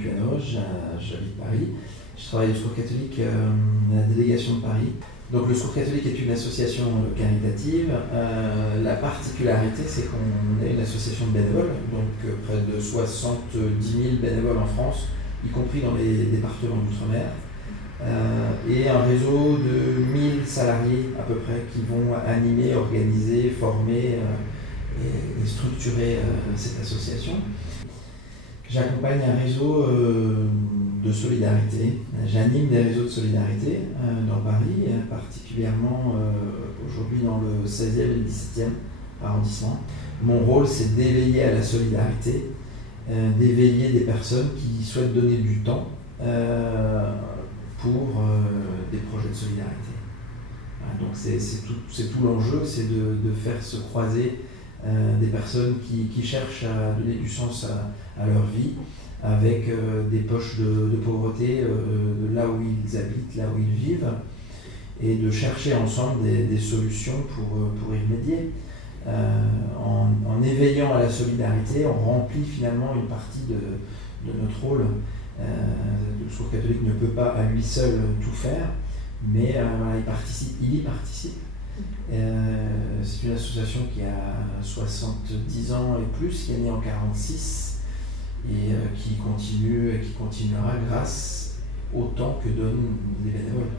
Puano, j'habite Paris. Je travaille au Secours catholique, à la délégation de Paris. Donc le Secours catholique est une association caritative. La particularité, c'est qu'on est une association de bénévoles, donc près de 70 000 bénévoles en France, y compris dans les départements d'outre-mer, et un réseau de 1000 salariés à peu près qui vont animer, organiser, former et structurer cette association. J'accompagne un réseau de solidarité. J'anime des réseaux de solidarité dans Paris, particulièrement aujourd'hui dans le 16e et le 17e arrondissement. Mon rôle, c'est d'éveiller à la solidarité, d'éveiller des personnes qui souhaitent donner du temps pour des projets de solidarité. Donc c'est tout l'enjeu, c'est de faire se croiser des personnes qui cherchent à donner du sens à leur vie, avec des poches de pauvreté là où ils habitent, là où ils vivent, et de chercher ensemble des solutions pour y remédier. En éveillant à la solidarité, on remplit finalement une partie de notre rôle. Le Secours catholique ne peut pas à lui seul tout faire, mais il y participe. C'est une association qui a 70 ans et plus, qui est née en 1946 et qui continue et qui continuera grâce au temps que donnent les bénévoles,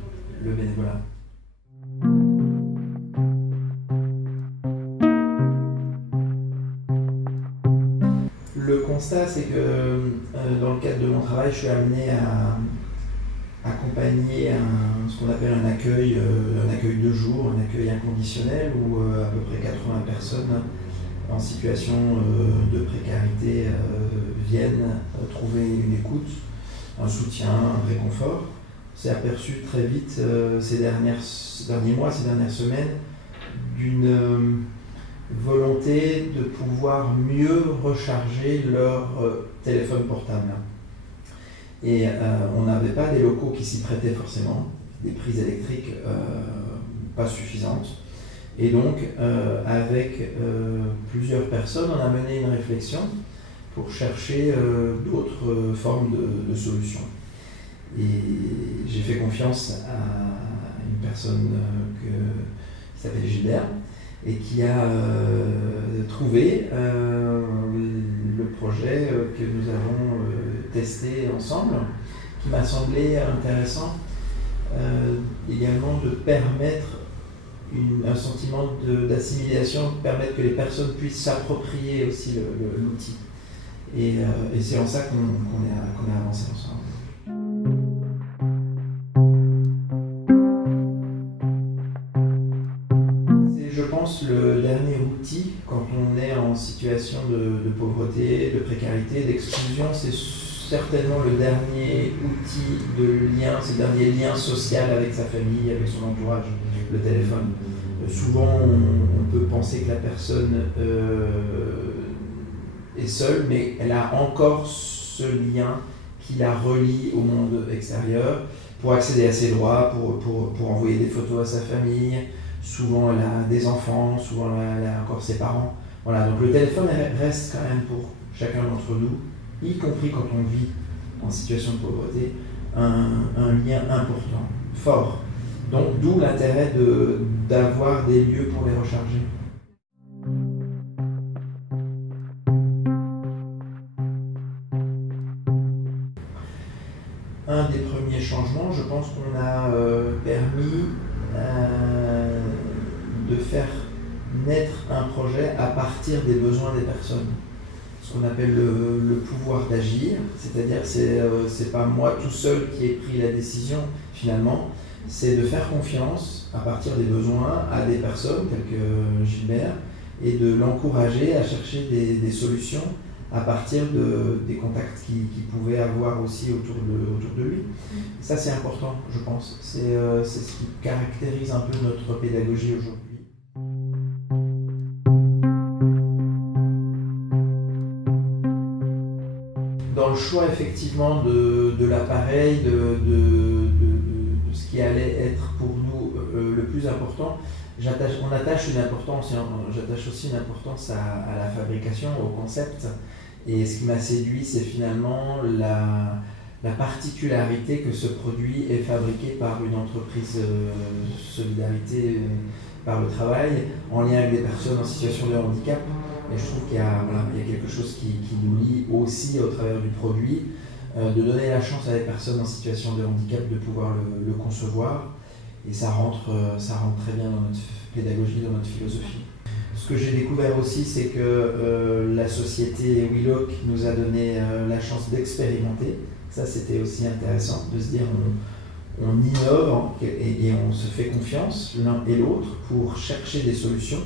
le bénévolat. Le constat, c'est que dans le cadre de mon travail, je suis amené à accompagner ce qu'on appelle un accueil de jour, un accueil inconditionnel, où à peu près 80 personnes en situation de précarité viennent trouver une écoute, un soutien, un réconfort. On s'est aperçu très vite ces derniers mois, ces dernières semaines, d'une volonté de pouvoir mieux recharger leur téléphone portable. Et on n'avait pas des locaux qui s'y prêtaient forcément, des prises électriques pas suffisantes. Et donc, avec plusieurs personnes, on a mené une réflexion pour chercher d'autres formes de solutions. Et j'ai fait confiance à une personne qui s'appelle Gilbert et qui a trouvé le projet que nous avons testé ensemble, qui m'a semblé intéressant également de permettre un sentiment d'assimilation, de permettre que les personnes puissent s'approprier aussi l'outil. Et c'est en ça qu'on a avancé ensemble. Je pense le dernier outil quand on est en situation de pauvreté, de précarité, d'exclusion, c'est certainement le dernier outil de lien, c'est le dernier lien social avec sa famille, avec son entourage, le téléphone. Souvent on peut penser que la personne est seule, mais elle a encore ce lien qui la relie au monde extérieur pour accéder à ses droits, pour envoyer des photos à sa famille. Souvent elle a des enfants, souvent elle a encore ses parents. Voilà, donc le téléphone reste quand même pour chacun d'entre nous, y compris quand on vit en situation de pauvreté, un lien important, fort. Donc d'où l'intérêt d'avoir des lieux pour les recharger. Un des premiers changements, je pense qu'on a permis de faire naître un projet à partir des besoins des personnes. Ce qu'on appelle le pouvoir d'agir, c'est-à-dire c'est pas moi tout seul qui ai pris la décision finalement, c'est de faire confiance à partir des besoins à des personnes telles que Gilbert et de l'encourager à chercher des solutions à partir des contacts qu'il pouvait avoir aussi autour de lui. Ça c'est important, je pense, c'est ce qui caractérise un peu notre pédagogie aujourd'hui. Dans le choix effectivement de l'appareil, de ce qui allait être pour nous le plus important, j'attache aussi une importance à la fabrication, au concept. Et ce qui m'a séduit, c'est finalement la particularité que ce produit est fabriqué par une entreprise solidarité par le travail, en lien avec des personnes en situation de handicap. Et je trouve qu'il y a, voilà, il y a quelque chose qui nous lie aussi au travers du produit, de donner la chance à des personnes en situation de handicap de pouvoir le concevoir. Et ça rentre très bien dans notre pédagogie, dans notre philosophie. Ce que j'ai découvert aussi, c'est que la société Wheelock nous a donné la chance d'expérimenter. Ça, c'était aussi intéressant, de se dire on innove et on se fait confiance l'un et l'autre pour chercher des solutions,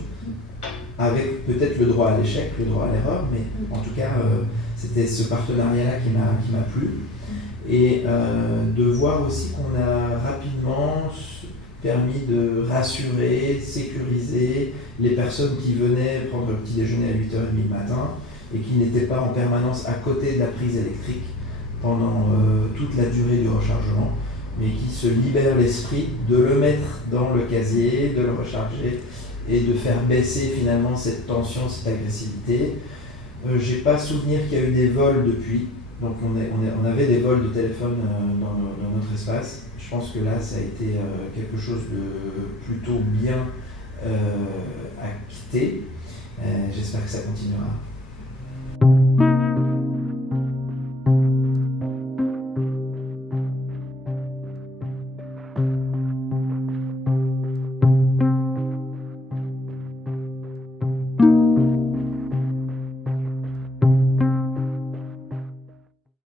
avec peut-être le droit à l'échec, le droit à l'erreur, mais en tout cas, c'était ce partenariat-là qui m'a plu. Et de voir aussi qu'on a rapidement permis de rassurer, sécuriser les personnes qui venaient prendre le petit déjeuner à 8h30 le matin et qui n'étaient pas en permanence à côté de la prise électrique pendant toute la durée du rechargement, mais qui se libèrent l'esprit de le mettre dans le casier, de le recharger et de faire baisser finalement cette tension, cette agressivité. J'ai pas souvenir qu'il y a eu des vols depuis, donc on avait des vols de téléphone dans notre espace. Je pense que là, ça a été quelque chose de plutôt bien acté. J'espère que ça continuera.